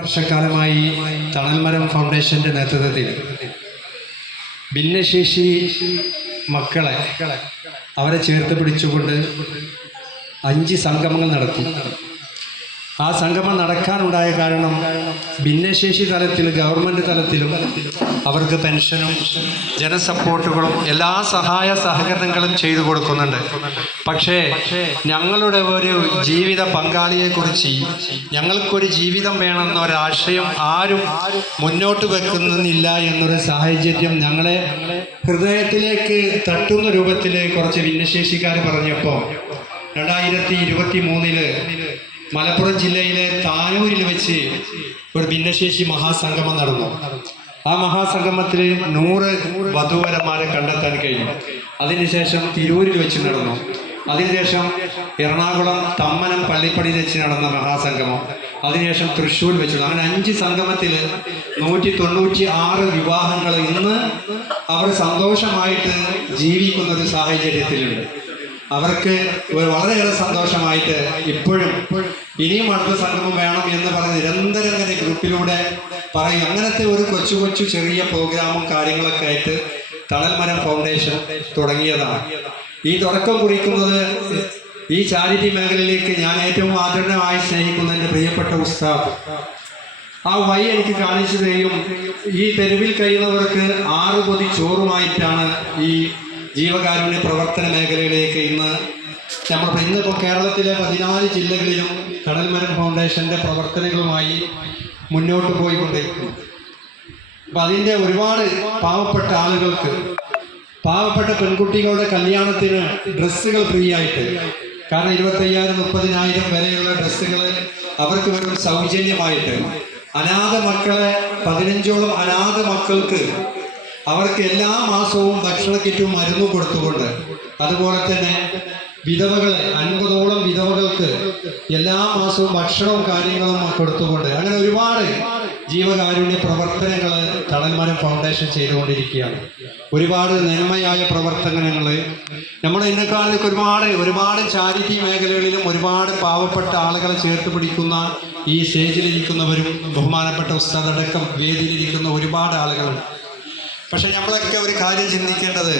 വർഷക്കാലമായി തണൽമരം ഫൗണ്ടേഷന്റെ നേതൃത്വത്തിൽ ഭിന്നശേഷി മക്കളെ അവരെ ചേർത്ത് പിടിച്ചുകൊണ്ട് അഞ്ച് സംഗമങ്ങൾ നടത്തി ആ സംഗമം നടക്കാനുണ്ടായ കാരണം ഭിന്നശേഷി തലത്തിൽ ഗവൺമെന്റ് തലത്തിലും അവർക്ക് പെൻഷനും ജനസപ്പോർട്ടുകളും എല്ലാ സഹായ സഹകരണങ്ങളും ചെയ്തു കൊടുക്കുന്നുണ്ട്. പക്ഷേ ഞങ്ങളുടെ ഒരു ജീവിത പങ്കാളിയെക്കുറിച്ച് ഞങ്ങൾക്കൊരു ജീവിതം വേണമെന്ന ഒരാശയം ആരും മുന്നോട്ട് വെക്കുന്നില്ല എന്നൊരു സാഹചര്യം ഞങ്ങളെ ഹൃദയത്തിലേക്ക് തട്ടുന്ന രൂപത്തിൽ കുറച്ച് ഭിന്നശേഷിക്കാർ പറഞ്ഞപ്പോൾ രണ്ടായിരത്തി ഇരുപത്തി മൂന്നിൽ മലപ്പുറം ജില്ലയിലെ താനൂരിൽ വെച്ച് ഒരു ഭിന്നശേഷി മഹാസംഗമം നടന്നു. ആ മഹാസംഗമത്തിൽ നൂറ് വധുവരന്മാരെ കണ്ടെത്താൻ കഴിഞ്ഞു. അതിനുശേഷം തിരൂരിൽ വെച്ച് നടന്നു. അതിനുശേഷം എറണാകുളം തമ്മനം പള്ളിപ്പടിയിൽ വെച്ച് നടന്ന മഹാസംഗമം. അതിനുശേഷം തൃശ്ശൂർ വെച്ച്. അങ്ങനെ അഞ്ച് സംഗമത്തിൽ നൂറ്റി തൊണ്ണൂറ്റി ആറ് വിവാഹങ്ങൾ ഇന്ന് അവർ സന്തോഷമായിട്ട് ജീവിക്കുന്ന ഒരു സാഹചര്യത്തിലുണ്ട്. അവർക്ക് വളരെയേറെ സന്തോഷമായിട്ട് ഇപ്പോഴും ഇനിയും അടുത്ത സംഗമം വേണം എന്ന് പറഞ്ഞ് നിരന്തരം തന്നെ ഗ്രൂപ്പിലൂടെ പറയും. അങ്ങനത്തെ ഒരു കൊച്ചു കൊച്ചു ചെറിയ പ്രോഗ്രാമും കാര്യങ്ങളൊക്കെ ആയിട്ട് തണൽമരം ഫൗണ്ടേഷൻ തുടങ്ങിയതാണ്. ഈ തുടക്കം കുറിക്കുന്നത് ഈ ചാരിറ്റി മേഖലയിലേക്ക് ഞാൻ ഏറ്റവും ആദരണമായി സ്നേഹിക്കുന്ന എന്റെ പ്രിയപ്പെട്ട ഉസ്താദ്. ആ വഴി എനിക്ക് കാണിച്ചു തരും. ഈ തെരുവിൽ കഴിയുന്നവർക്ക് ആറ് പൊതി ചോറുമായിട്ടാണ് ഈ ജീവകാരുണ്യ പ്രവർത്തന മേഖലയിലേക്ക് ഇന്ന് നമ്മൾ ഇന്നിപ്പോൾ കേരളത്തിലെ പതിനാല് ജില്ലകളിലും കടൽമരം ഫൗണ്ടേഷന്റെ പ്രവർത്തനങ്ങളുമായി മുന്നോട്ട് പോയിക്കൊണ്ടിരിക്കുന്നു. അപ്പം അതിന്റെ ഒരുപാട് പാവപ്പെട്ട ആളുകൾക്ക് പാവപ്പെട്ട പെൺകുട്ടികളുടെ കല്യാണത്തിന് ഡ്രസ്സുകൾ ഫ്രീ ആയിട്ട് കാരണം ഇരുപത്തയ്യായിരം മുപ്പതിനായിരം വരെയുള്ള ഡ്രസ്സുകൾ അവർക്ക് വെറും സൗജന്യമായിട്ട് അനാഥ മക്കളെ പതിനഞ്ചോളം അനാഥ മക്കൾക്ക് അവർക്ക് എല്ലാ മാസവും ഭക്ഷണ കിറ്റും മരുന്നും കൊടുത്തുകൊണ്ട് അതുപോലെ തന്നെ വിധവകളെ അൻപതോളം വിധവകൾക്ക് എല്ലാ മാസവും ഭക്ഷണവും കാര്യങ്ങളും കൊടുത്തുകൊണ്ട് അങ്ങനെ ഒരുപാട് ജീവകാരുണ്യ പ്രവർത്തനങ്ങൾ തണൽമരം ഫൗണ്ടേഷൻ ചെയ്തുകൊണ്ടിരിക്കുകയാണ്. ഒരുപാട് നന്മയായ പ്രവർത്തനങ്ങൾ നമ്മൾ ഇന്ന കാലത്തേക്ക് ഒരുപാട് ഒരുപാട് ചാരിറ്റി മേഖലകളിലും ഒരുപാട് പാവപ്പെട്ട ആളുകളെ ചേർത്ത് പിടിക്കുന്ന ഈ സ്റ്റേജിലിരിക്കുന്നവരും ബഹുമാനപ്പെട്ട ഉസ്താദടക്കം വേദിയിലിരിക്കുന്ന ഒരുപാട് ആളുകളുണ്ട്. പക്ഷെ നമ്മളൊക്കെ ഒരു കാര്യം ചിന്തിക്കേണ്ടത്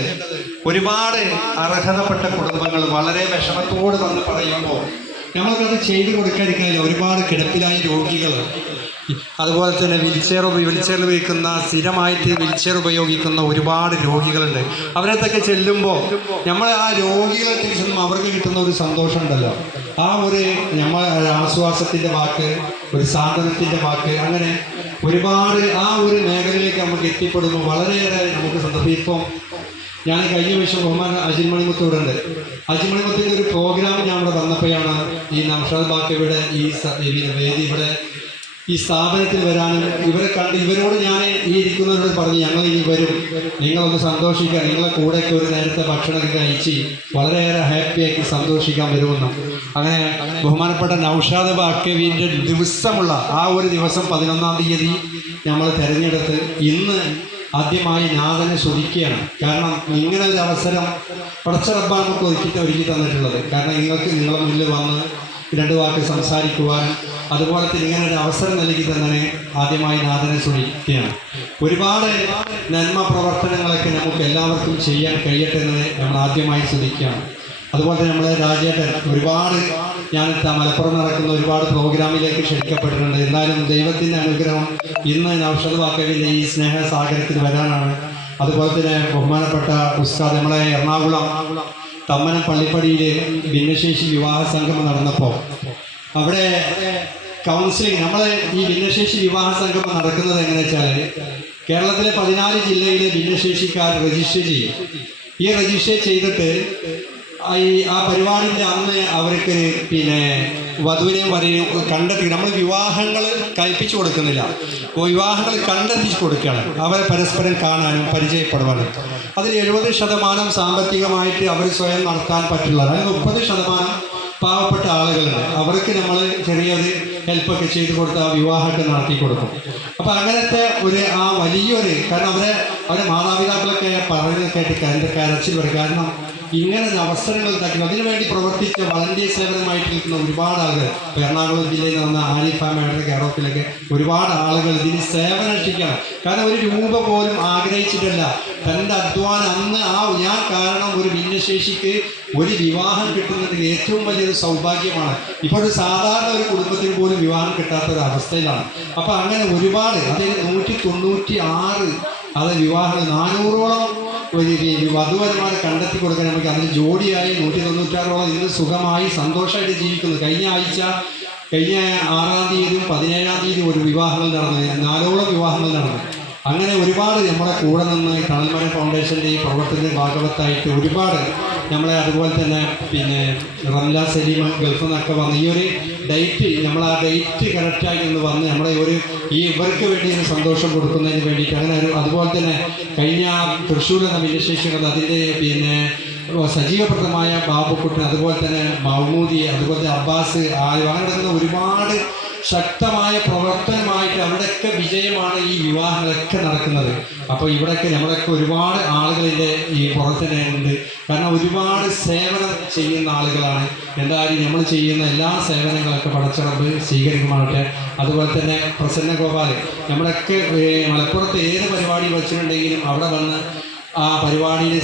ഒരുപാട് അർഹതപ്പെട്ട കുടുംബങ്ങൾ വളരെ വിഷമത്തോട് വന്ന് പറയുമ്പോൾ നമ്മൾക്കത് ചെയ്തു കൊടുക്കാതിരിക്കാനില്ല. ഒരുപാട് കിടപ്പിലായ രോഗികൾ. അതുപോലെ തന്നെ വീൽചെയർ വീൽചെയർ ഉപയോഗിക്കുന്ന സ്ഥിരമായിട്ട് വീൽചെയർ ഉപയോഗിക്കുന്ന ഒരുപാട് രോഗികളുണ്ട്. അവരത്തൊക്കെ ചെല്ലുമ്പോൾ നമ്മൾ ആ രോഗികളെ തിരിച്ചൊന്നും അവർക്ക് കിട്ടുന്ന ഒരു സന്തോഷമുണ്ടല്ലോ. ആ ഒരു നമ്മൾ ആശ്വാസത്തിന്റെ വാക്ക് ഒരു സാന്ത്വനത്തിന്റെ വാക്ക് അങ്ങനെ ഒരുപാട് ആ ഒരു മേഖലയിലേക്ക് നമുക്ക് എത്തിപ്പെടുമ്പോൾ വളരെയേറെ നമുക്ക് ഇപ്പം ഞാൻ കഴിഞ്ഞ വിഷയം ബഹുമാന അജിൻമണി മുത്തൂടുണ്ട് അജിൻമണി ഒരു പ്രോഗ്രാം ഞാൻ ഇവിടെ വന്നപ്പോഴാണ് ഈ നംഷാദ് ബാക്കയുടെ ഈ വേദി ഇവിടെ ഈ സ്ഥാപനത്തിൽ വരാനും ഇവരെ കണ്ട് ഇവരോട് ഞാൻ ഈ ഇരിക്കുന്നവരോട് പറഞ്ഞു ഞങ്ങൾ ഇനി വരും. നിങ്ങളൊന്ന് സന്തോഷിക്കുക. നിങ്ങളെ കൂടെയൊക്കെ ഒരു നേരത്തെ ഭക്ഷണമൊക്കെ കഴിച്ച് വളരെയേറെ ഹാപ്പിയാക്കി സന്തോഷിക്കാൻ വരുമെന്ന്. അങ്ങനെ ബഹുമാനപ്പെട്ട നൌഷാദ് ബാക്കവിന്റെ ദിവസമുള്ള ആ ഒരു ദിവസം പതിനൊന്നാം തീയതി നമ്മൾ തിരഞ്ഞെടുത്ത് ഇന്ന് ആദ്യമായി നാഥനെ സ്തുതിക്കുകയാണ് കാരണം ഇങ്ങനെ ഒരു അവസരം പടച്ചറബ്ബാണ് നമുക്ക് ഒരുക്കി ഒരുക്കി തന്നിട്ടുള്ളത്. കാരണം നിങ്ങൾക്ക് നിങ്ങളുടെ മുന്നിൽ വന്ന് രണ്ട് വാക്ക് സംസാരിക്കുവാൻ അതുപോലെ തന്നെ ഇങ്ങനെ ഒരു അവസരം നൽകി തന്നെ ആദ്യമായി നാഥനെ സ്തുതിക്കുകയാണ്. ഒരുപാട് നന്മ പ്രവർത്തനങ്ങളൊക്കെ നമുക്ക് എല്ലാവർക്കും ചെയ്യാൻ കഴിയട്ടെ എന്ന് നമ്മൾ ആദ്യമായി ശ്രദ്ധിക്കുകയാണ് അതുപോലെ തന്നെ നമ്മളെ രാജേട്ടൻ ഒരുപാട് ഞാൻ മലപ്പുറം നടക്കുന്ന ഒരുപാട് പ്രോഗ്രാമിലേക്ക് ക്ഷണിക്കപ്പെട്ടിട്ടുണ്ട്. എന്നാലും ദൈവത്തിന്റെ അനുഗ്രഹം ഇന്ന് വാക്കവിന്റെ ഈ സ്നേഹസാഗരത്തിൽ വരാനാണ്. അതുപോലെ തന്നെ ബഹുമാനപ്പെട്ട ഉസ്താദ് നമ്മളെ എറണാകുളം തമ്മനം പള്ളിപ്പടിയിൽ ഭിന്നശേഷി വിവാഹ സംഗമം നടന്നപ്പോൾ അവിടെ കൗൺസിലിംഗ് നമ്മൾ ഈ ഭിന്നശേഷി വിവാഹ സംഗമം നടക്കുന്നത് എങ്ങനെയാ വെച്ചാൽ കേരളത്തിലെ പതിനാല് ജില്ലയിലെ ഭിന്നശേഷിക്കാർ രജിസ്റ്റർ ചെയ്യും. ഈ രജിസ്റ്റർ ചെയ്തിട്ട് ഈ ആ പരിപാടിന്റെ അന്ന് അവർക്ക് പിന്നെ വധുവിനെയും വരെയും കണ്ടെത്തി നമ്മൾ വിവാഹങ്ങൾ കൽപ്പിച്ചു കൊടുക്കുന്നില്ല. വിവാഹങ്ങൾ കണ്ടെത്തിച്ചു കൊടുക്കുകയാണ്. അവരെ പരസ്പരം കാണാനും പരിചയപ്പെടുവാനും. അതിൽ എഴുപത് ശതമാനം സാമ്പത്തികമായിട്ട് അവർ സ്വയം നടത്താൻ പറ്റുള്ള അതായത് മുപ്പത് ശതമാനം പാവപ്പെട്ട ആളുകളുണ്ട്. അവർക്ക് നമ്മൾ ചെറിയൊരു ഹെൽപ്പൊക്കെ ചെയ്ത് കൊടുത്ത് ആ വിവാഹമൊക്കെ നടത്തി കൊടുക്കും. അപ്പം അങ്ങനത്തെ ഒരു ആ വലിയൊരു കാരണം അവരെ അവരെ മാതാപിതാക്കളൊക്കെ പറയുന്നത് കേട്ട് എന്റെ കരച്ചിൽ വരും. കാരണം ഇങ്ങനെ അവസരങ്ങൾ ഉണ്ടാക്കി അതിനുവേണ്ടി പ്രവർത്തിച്ച വളണ്ടിയർ സേവനമായിട്ട് നിൽക്കുന്ന ഒരുപാട് ആളുകൾ എറണാകുളം ജില്ലയിൽ നിന്ന് ആലിഫ മേഡയുടെ കേരളത്തിലൊക്കെ ഒരുപാട് ആളുകൾ ഇതിന് സേവനമനുഷ്ഠിക്കണം കാരണം ഒരു രൂപ പോലും ആഗ്രഹിച്ചിട്ടല്ല. തന്റെ അധ്വാനം അന്ന് ആ ഞാൻ കാരണം ഒരു ഭിന്നശേഷിക്ക് ഒരു വിവാഹം കിട്ടുന്നത് ഏറ്റവും വലിയൊരു സൗഭാഗ്യമാണ്. ഇപ്പോൾ ഒരു സാധാരണ ഒരു കുടുംബത്തിന് പോലും വിവാഹം കിട്ടാത്ത ഒരു അവസ്ഥയിലാണ് അപ്പോൾ അങ്ങനെ ഒരുപാട് അതിൽ നൂറ്റി തൊണ്ണൂറ്റി ആറ് അത് വിവാഹങ്ങൾ നാനൂറോളം ഒരു വി- വധുവരന്മാരെ കണ്ടെത്തി കൊടുക്കാൻ നമുക്ക് അതിന് ജോഡിയായി നൂറ്റി തൊണ്ണൂറ്റാറോളം ഇതിന് സുഖമായി സന്തോഷമായിട്ട് ജീവിക്കുന്നു. കഴിഞ്ഞ ആഴ്ച കഴിഞ്ഞ ആറാം തീയതിയും പതിനേഴാം തീയതി ഒരു വിവാഹങ്ങൾ നടന്നു. നാലോളം വിവാഹങ്ങൾ നടന്നു. അങ്ങനെ ഒരുപാട് നമ്മുടെ കൂടെ നിന്ന് ഈ തണൽമര ഫൗണ്ടേഷന്റെ ഈ പ്രവർത്തനത്തിന്റെ ഭാഗവത്തായിട്ട് ഒരുപാട് നമ്മളെ അതുപോലെ തന്നെ പിന്നെ റംല സലീമ ഗൾഫിൽ നിന്നൊക്കെ വന്ന് ഈ ഒരു ഡേറ്റ് നമ്മൾ ആ ഡേറ്റ് കറക്റ്റായി എന്ന് പറഞ്ഞ് നമ്മളെ ഒരു ഈ ഇവർക്ക് വേണ്ടി ഒരു സന്തോഷം കൊടുക്കുന്നതിന് വേണ്ടിയിട്ട് അങ്ങനെ ഒരു അതുപോലെ തന്നെ കഴിഞ്ഞ തൃശ്ശൂർ എന്ന ഭിന്നശേഷികൾ അതിന്റെ പിന്നെ സജീവപ്രദമായ ബാബുക്കുട്ടൻ അതുപോലെ തന്നെ മഹ്മൂദി അതുപോലെ അബ്ബാസ് ആ അങ്ങനെ ഒരുപാട് ശക്തമായ പ്രവർത്തനമായിട്ട് അവിടെയൊക്കെ വിജയമാണ് ഈ വിവാഹങ്ങളൊക്കെ നടക്കുന്നത്. അപ്പോൾ ഇവിടെയൊക്കെ നമ്മളൊക്കെ ഒരുപാട് ആളുകളിന്റെ ഈ പുറത്തന്നെ ഉണ്ട്. കാരണം ഒരുപാട് സേവനം ചെയ്യുന്ന ആളുകളാണ്. എന്തായാലും നമ്മൾ ചെയ്യുന്ന എല്ലാ സേവനങ്ങളൊക്കെ പടച്ചറമ്പ് സ്വീകരിക്കുമാകട്ടെ. അതുപോലെ തന്നെ പ്രസന്ന ഗോപാൽ നമ്മളൊക്കെ മലപ്പുറത്ത് ഏത് പരിപാടി വെച്ചിട്ടുണ്ടെങ്കിലും അവിടെ വന്ന് ആ പരിപാടിയിൽ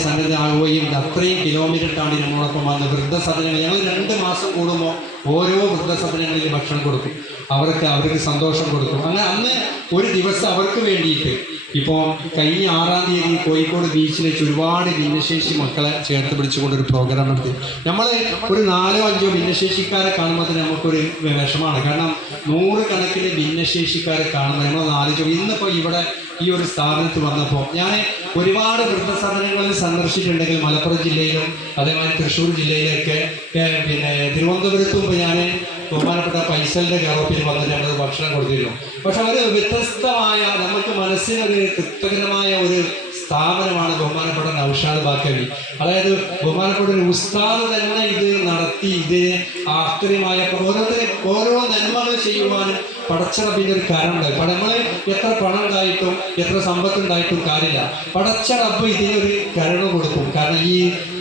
ആകുകയും അത്രയും കിലോമീറ്റർ താണ്ടി നമ്മളോടൊപ്പം വന്ന് വൃദ്ധസദനങ്ങൾ ഞങ്ങൾ രണ്ട് മാസം കൂടുമ്പോൾ ഓരോ വൃദ്ധസദനങ്ങളിൽ ഭക്ഷണം കൊടുക്കും. അവർക്ക് അവർക്ക് സന്തോഷം കൊടുക്കും. അങ്ങനെ അന്ന് ഒരു ദിവസം അവർക്ക് വേണ്ടിയിട്ട് ഇപ്പോൾ കഴിഞ്ഞ ആറാം തീയതി കോഴിക്കോട് ബീച്ചിൽ വെച്ച് ഒരുപാട് ഭിന്നശേഷി മക്കളെ ചേർത്ത് പിടിച്ചുകൊണ്ട് ഒരു പ്രോഗ്രാം നടത്തി നമ്മൾ ഒരു നാലോ അഞ്ചോ ഭിന്നശേഷിക്കാരെ കാണുമ്പോൾ തന്നെ നമുക്കൊരു വിഷമാണ് കാരണം നൂറുകണക്കിന് ഭിന്നശേഷിക്കാരെ കാണുമ്പോൾ നമ്മൾ ആലോചിക്കും ഇന്നിപ്പോൾ ഇവിടെ ഈ ഒരു സ്ഥാപനത്തിൽ വന്നപ്പോൾ ഞാൻ ഒരുപാട് വൃദ്ധസദനങ്ങളിൽ സന്ദർശിച്ചിട്ടുണ്ടെങ്കിൽ മലപ്പുറം ജില്ലയിലും അതേമാതിരി തൃശ്ശൂർ ജില്ലയിലൊക്കെ പിന്നെ തിരുവനന്തപുരത്തും ഞാൻ ബഹുമാനപ്പെട്ട പൈസലിന്റെ കറപ്പിൽ വന്നിട്ട് ഞങ്ങൾ ഭക്ഷണം കൊടുത്തിരുന്നു. പക്ഷെ ഒരു വ്യത്യസ്തമായ നമുക്ക് മനസ്സിനൊരു തൃപ്തകരമായ ഒരു സ്ഥാപനമാണ് ബഹുമാനപ്പെട്ട നൗഷാദ് ബാക്കവി അതായത് ബഹുമാനപ്പെട്ട ഒരു ഉസ്താദ് തന്നെ ഇത് നടത്തി ഇതിന് ആശ്ചര്യമായ ഓരോരുത്തരെ ഓരോ നന്മകൾ ചെയ്യുവാനും പടച്ചടപ്പിന്റെ ഒരു കരമുണ്ട്. അപ്പം എത്ര പണം ഉണ്ടായിട്ടും എത്ര സമ്പത്ത് ഉണ്ടായിട്ടും കാര്യമില്ല. പടച്ചടപ്പ് ഇതിനൊരു കരുണ കൊടുക്കും. കാരണം ഈ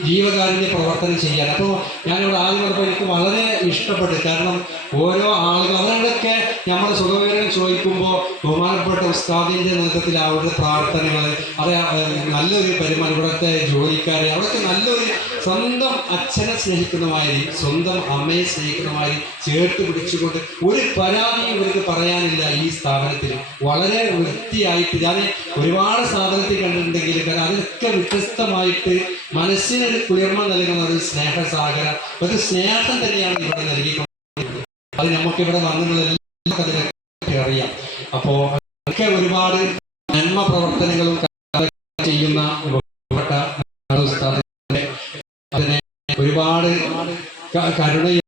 ജീവകാരുണ്യ പ്രവർത്തനം ചെയ്യാൻ. അപ്പോൾ ഞാനിവിടെ ആദ്യം പറഞ്ഞപ്പോൾ എനിക്ക് വളരെ ഇഷ്ടപ്പെട്ടു. കാരണം ഓരോ ആളുകൾ അവരുടെയൊക്കെ നമ്മുടെ സുഖവിവരം ചോദിക്കുമ്പോൾ ബഹുമാനപ്പെട്ട ഉസ്താദിന്റെ നേതൃത്വത്തിൽ അവരുടെ പ്രാർത്ഥനകൾ അത് നല്ലൊരു പരിമാണം ഇവിടുത്തെ ജോലിക്കാരെ അവിടുത്തെ നല്ലൊരു സ്വന്തം അച്ഛനെ സ്നേഹിക്കുന്നമാതിരി സ്വന്തം അമ്മയെ സ്നേഹിക്കുന്നമാതിരി ചേർത്ത് പിടിച്ചുകൊണ്ട് ഒരു പരാതിയും ഇവർക്ക് പറയാനില്ല ഈ സ്ഥാപനത്തിൽ വളരെ വൃത്തിയായിട്ട് ഞാൻ ഒരുപാട് സ്ഥാപനത്തിൽ കണ്ടിട്ടുണ്ടെങ്കിൽ കാരണം അതിനൊക്കെ വ്യത്യസ്തമായിട്ട് മനസ്സിനൊരു കുളിർമ നൽകുന്ന ഒരു സ്നേഹസാഗരം ഒരു സ്നേഹം തന്നെയാണ് ഇവിടെ നൽകിക്കൊണ്ടിരിക്കുന്നത്. അത് നമുക്കിവിടെ വന്നിട്ടുള്ള അതിനൊക്കെ അറിയാം. അപ്പോൾ അതൊക്കെ ഒരുപാട് നന്മ പ്രവർത്തനങ്ങളും ചെയ്യുന്ന അതിനെ ഒരുപാട് കരുണയും